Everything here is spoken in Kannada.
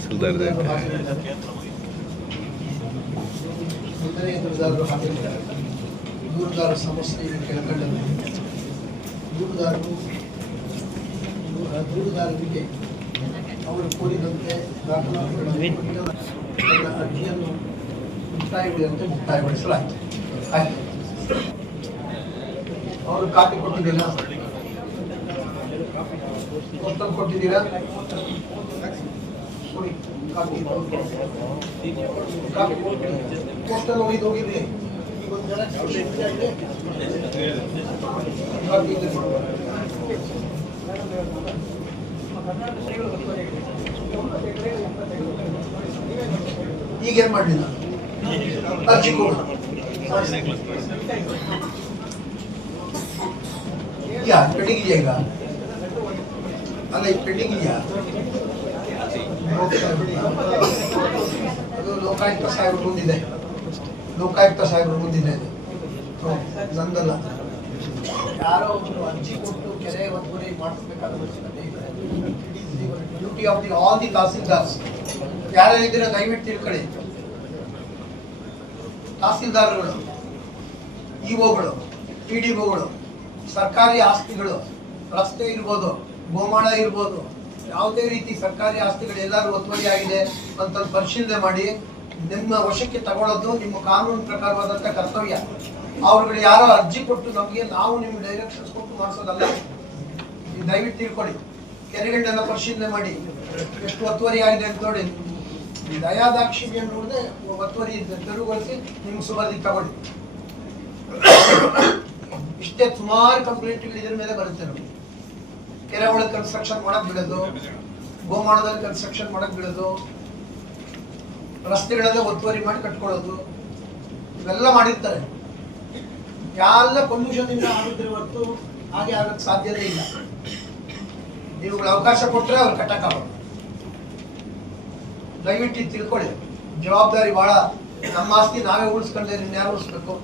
ತಹಸೀಲ್ದಾರ್ ದೂರುದಾರ ಸಮಸ್ಯೆ ಕೆಳಕಂಡಲ್ಲಿ ದೂರುದಾರರಿಗೆ ಅವರು ಕೋರಿದಂತೆ ದಾಖಲಾತಿಗಳನ್ನು ಅರ್ಜಿಯನ್ನು ಮುಕ್ತಾಯಗೊಳಿಸಲಾಯಿತು. ಅವರು ಕಾಪಿ ಕೊಟ್ಟಿದ್ದೀರಾ? ಪೋಸ್ಟಲ್ ಕೊಟ್ಟಿದ್ದೀರಾ? ಪೋಸ್ಟಲ್ ಒಯ್ದು ಹೋಗಿದ್ರಿ. ಈಗೇನ್ ಮಾಡಲಿಲ್ಲ? ಅರ್ಜಿ ಕೊಡು. ಪೆಂಡಿಂಗ್ ಇದೆಯಾ? ಈಗ ಅಲ್ಲ, ಈಗ ಪೆಂಡಿಂಗ್ ಇದೆಯಾ? ಅದು ಲೋಕಾಯುಕ್ತ ಸಾಹೇಬ್ರ ಮುಂದಿದೆ. ಲೋಕಾಯುಕ್ತ ಸಾಹೇಬ್ರ ಮುಂದಿದೆ. ನಂದಲ್ಲ. ಯಾರೋ ಒಬ್ಬರು ಅರ್ಜಿ ಕೊಟ್ಟು ಕೆರೆ ಒತ್ತುವರಿ ಮಾಡಿಸ್ಬೇಕಾದ ಅವಶ್ಯಕತೆ ಇದೆ. Duty of the all the ತಹಸೀಲ್ದಾರ್ಸ್. ಯಾರ್ಯಾರಿದ್ದೀರ ದಯವಿಟ್ಟು ತಿಳ್ಕೊಳ್ಳಿ. ತಹಸೀಲ್ದಾರ್ಗಳು, ಇಒಗಳು, ಪಿಡಿಒಗಳು, ಸರ್ಕಾರಿ ಆಸ್ತಿಗಳು, ರಸ್ತೆ ಇರ್ಬೋದು, ಗೋಮಾಳ ಇರ್ಬೋದು, ಯಾವುದೇ ರೀತಿ ಸರ್ಕಾರಿ ಆಸ್ತಿಗಳು ಎಲ್ಲರೂ ಒತ್ತುವರಿ ಆಗಿದೆ ಅಂತ ಪರಿಶೀಲನೆ ಮಾಡಿ ನಿಮ್ಮ ವಶಕ್ಕೆ ತಗೊಳ್ಳೋದು ನಿಮ್ಮ ಕಾನೂನು ಪ್ರಕಾರವಾದಂಥ ಕರ್ತವ್ಯ. ಅವ್ರುಗಳು ಯಾರೋ ಅರ್ಜಿ ಕೊಟ್ಟು ನಮಗೆ ನಾವು ನಿಮ್ಗೆ ಡೈರೆಕ್ಷನ್ಸ್ ಕೊಟ್ಟು ಮಾಡಿಸೋದಲ್ಲ. ನೀವು ದಯವಿಟ್ಟು ತಿಳ್ಕೊಳ್ಳಿ. ಕೆರೆಗಳನ್ನೆಲ್ಲ ಪರಿಶೀಲನೆ ಮಾಡಿ ಎಷ್ಟು ಒತ್ತುವರಿ ಆಗಿದೆ ಅಂತ ನೋಡಿ. ದಯಾದಾಕ್ಷಿಣ್ಯ ನೋಡದೆ ಒತ್ತುವರಿ ತೆರವುಗೊಳಿಸಿ ನಿಮ್ಗೆ ಸುಬರ್ದಿಗೆ ತಗೊಳ್ಳಿ. ಇಷ್ಟೇ ಸುಮಾರು ಕಂಪ್ಲೇಂಟ್ಗಳು ಇದ್ರ ಮೇಲೆ ಬರುತ್ತೆ ನೋಡಿ. ಕೆರೆ ಒಳಗೆ ಕನ್ಸ್ಟ್ರಕ್ಷನ್ ಮಾಡಕ್ ಬಿಡೋದು, ಗೋಮಾಳದಲ್ಲಿ ಕನ್ಸ್ಟ್ರಕ್ಷನ್ ಮಾಡಕ್ ಬಿಡೋದು, ರಸ್ತೆಗಳೆಲ್ಲ ಒತ್ತುವರಿ ಮಾಡಿ ಕಟ್ಕೊಳ್ಳೋದು, ಇವೆಲ್ಲ ಮಾಡಿರ್ತಾರೆ. ಎಲ್ಲ ಪೊಲ್ಯೂಷನ್ ಇಂದ ಆಗುತ್ತಿರ ಹೊರತು ಹಾಗೆ ಆಗಕ್ಕೆ ಸಾಧ್ಯತೆ ಇಲ್ಲ. ನೀವುಗಳ ಅವಕಾಶ ಕೊಟ್ಟರೆ ಅವ್ರು ಕಟ್ಟಕ್ಕಾಗಲ್ಲ. ದಯವಿಟ್ಟು ತಿಳ್ಕೊಳ್ಳಿ. ಜವಾಬ್ದಾರಿ ಬಹಳ. ನಮ್ಮ ಆಸ್ತಿ ನಾವೇ ಉಳಿಸ್ಕೊಂಡ್ರೆ ಇನ್ಯಾರು ಉಳಿಸ್ಬೇಕು?